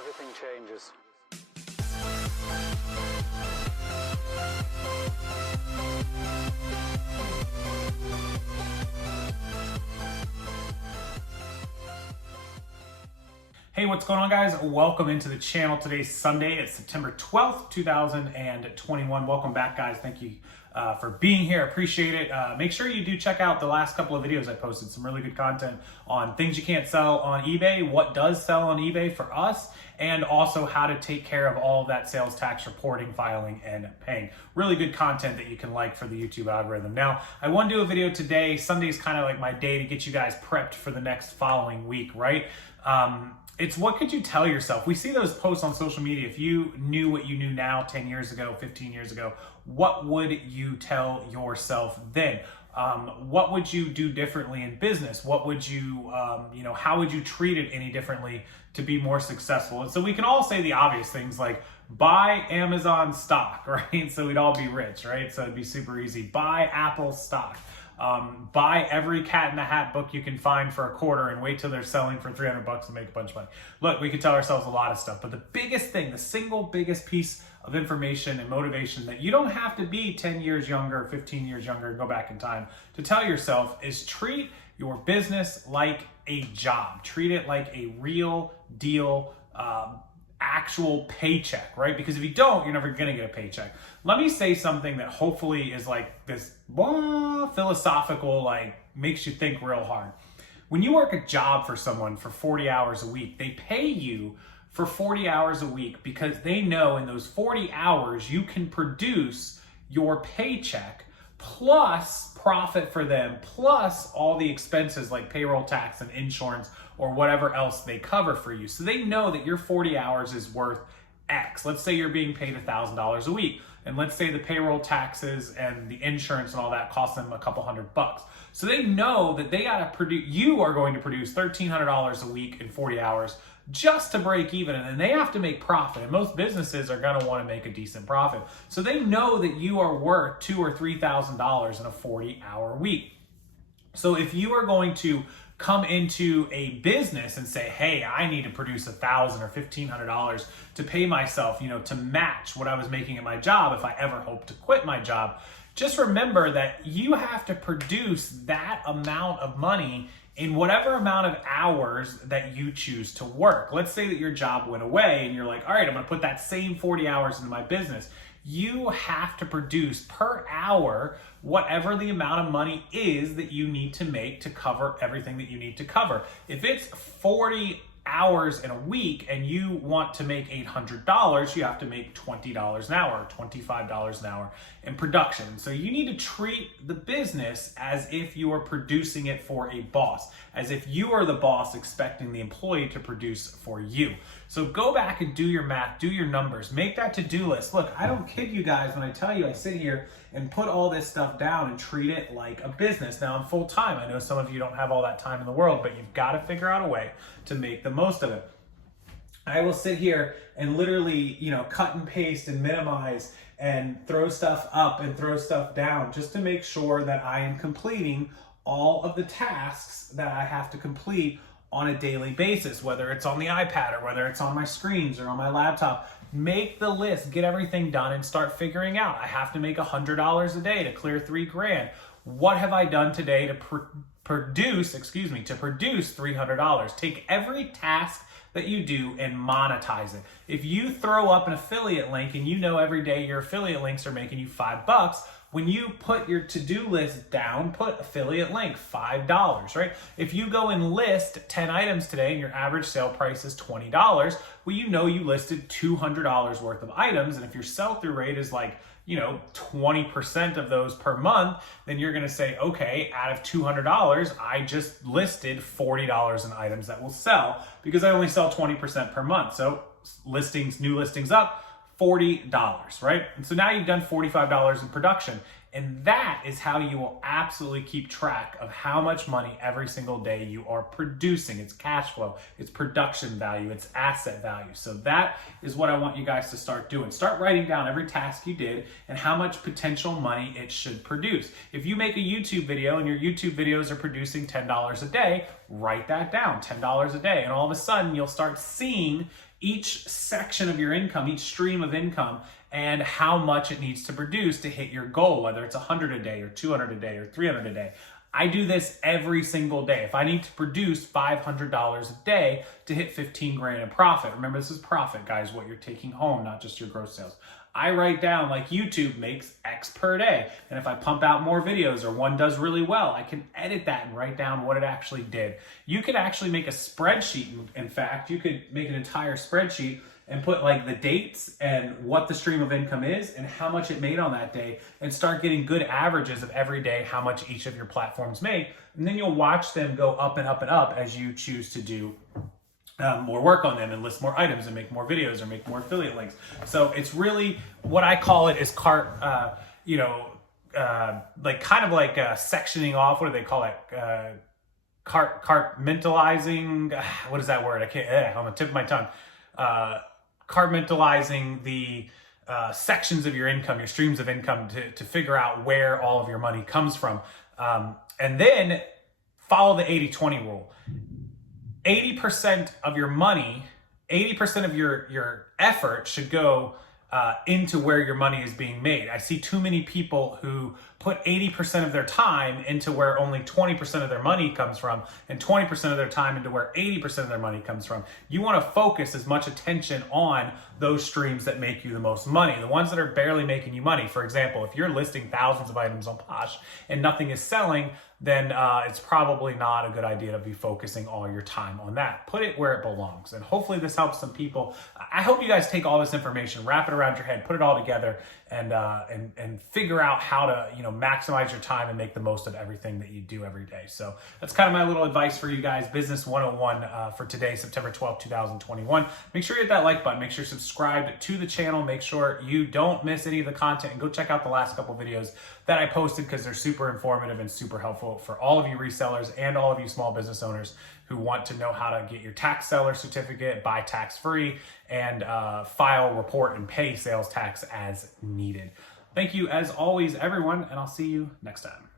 everything changes. Hey, what's going on, guys? Welcome into the channel. Today's Sunday. It's September 12th, 2021. Welcome back, guys. Thank you for being here. Appreciate it. Make sure you do check out the last couple of videos I posted. Some really good content on things you can't sell on eBay, what does sell on eBay for us, and also how to take care of all of that sales tax reporting, filing, and paying. Really good content that you can like for the YouTube algorithm. Now, I want to do a video today. Sunday's kind of like my day to get you guys prepped for the next following week, right? It's what could you tell yourself? We see those posts on social media. If you knew what you knew now 10 years ago, 15 years ago, what would you tell yourself then? What would you do differently in business? What would you, how would you treat it any differently to be more successful? And so we can all say the obvious things like buy Amazon stock, right? So we'd all be rich, right? So it'd be super easy. Buy Apple stock. Buy every Cat in the Hat book you can find for $1 and wait till they're selling for $300 and make a bunch of money. Look, we could tell ourselves a lot of stuff, but the biggest thing, the single biggest piece of information and motivation that you don't have to be 10 years younger, 15 years younger, and go back in time to tell yourself is treat your business like a job. Treat it like a real deal, actual paycheck, right? Because if you don't, you're never gonna get a paycheck. Let me say something that hopefully is like this philosophical, like makes you think real hard. When you work a job for someone for 40 hours a week, they pay you for 40 hours a week because they know in those 40 hours you can produce your paycheck plus profit for them, plus all the expenses like payroll tax and insurance or whatever else they cover for you. So they know that your 40 hours is worth X. Let's say you're being paid $1,000 a week. And let's say the payroll taxes and the insurance and all that cost them a couple $100. So they know that they gotta produce, you are going to produce $1,300 a week in 40 hours just to break even, and then they have to make profit. And most businesses are gonna wanna make a decent profit. So they know that you are worth $2,000 or $3,000 in a 40-hour week. So if you are going to come into a business and say, hey, I need to produce $1,000 or $1,500 to pay myself, to match what I was making at my job if I ever hope to quit my job, just remember that you have to produce that amount of money in whatever amount of hours that you choose to work. Let's say that your job went away and you're like, all right, I'm gonna put that same 40 hours into my business. You have to produce per hour whatever the amount of money is that you need to make to cover everything that you need to cover. If it's 40 hours in a week and you want to make $800, you have to make $20 an hour, $25 an hour in production. So you need to treat the business as if you are producing it for a boss, as if you are the boss expecting the employee to produce for you. So go back and do your math, do your numbers, make that to-do list. Look, I don't kid you guys when I tell you I sit here and put all this stuff down and treat it like a business. Now I'm full time. I know some of you don't have all that time in the world, but you've got to figure out a way to make the most of it. I will sit here and literally, cut and paste and minimize and throw stuff up and throw stuff down just to make sure that I am completing all of the tasks that I have to complete on a daily basis, whether it's on the iPad or whether it's on my screens or on my laptop. Make the list, get everything done, and start figuring out. I have to make $100 a day to clear $3,000. What have I done today to produce $300? Take every task that you do and monetize it. If you throw up an affiliate link and you know every day your affiliate links are making you $5, when you put your to-do list down, put affiliate link, $5, right? If you go and list 10 items today and your average sale price is $20, well, you listed $200 worth of items. And if your sell-through rate is like, 20% of those per month, then you're gonna say, okay, out of $200, I just listed $40 in items that will sell because I only sell 20% per month. So new listings up, $40, right? And so now you've done $45 in production. And that is how you will absolutely keep track of how much money every single day you are producing. It's cash flow, it's production value, it's asset value. So that is what I want you guys to start doing. Start writing down every task you did and how much potential money it should produce. If you make a YouTube video and your YouTube videos are producing $10 a day, write that down, $10 a day. And all of a sudden you'll start seeing each section of your income, each stream of income, and how much it needs to produce to hit your goal, whether it's 100 a day or 200 a day or 300 a day. I do this every single day. If I need to produce $500 a day to hit 15 grand in profit, remember this is profit, guys, what you're taking home, not just your gross sales. I write down like YouTube makes X per day. And if I pump out more videos or one does really well, I can edit that and write down what it actually did. You could actually make a spreadsheet. In fact, you could make an entire spreadsheet and put like the dates and what the stream of income is and how much it made on that day, and start getting good averages of every day, how much each of your platforms make. And then you'll watch them go up and up and up as you choose to do more work on them and list more items and make more videos or make more affiliate links. So it's really, what I call it is like kind of like sectioning off. What do they call it? Compartmentalizing. What is that word? I can't. On the tip of my tongue. Compartmentalizing the sections of your income, your streams of income, to figure out where all of your money comes from, and then follow the 80-20 rule. 80% of your money, 80% of your effort should go into where your money is being made. I see too many people who put 80% of their time into where only 20% of their money comes from, and 20% of their time into where 80% of their money comes from. You want to focus as much attention on those streams that make you the most money, the ones that are barely making you money. For example, if you're listing thousands of items on Posh and nothing is selling, then it's probably not a good idea to be focusing all your time on that. Put it where it belongs. And hopefully this helps some people. I hope you guys take all this information, wrap it around your head, put it all together, and figure out how to, maximize your time and make the most of everything that you do every day. So that's kind of my little advice for you guys. Business 101 for today, September 12th, 2021. Make sure you hit that like button. Make sure you're subscribed to the channel. Make sure you don't miss any of the content, and go check out the last couple videos that I posted, because they're super informative and super helpful for all of you resellers and all of you small business owners who want to know how to get your tax seller certificate, buy tax-free, and file, report, and pay sales tax as needed. Thank you as always, everyone, and I'll see you next time.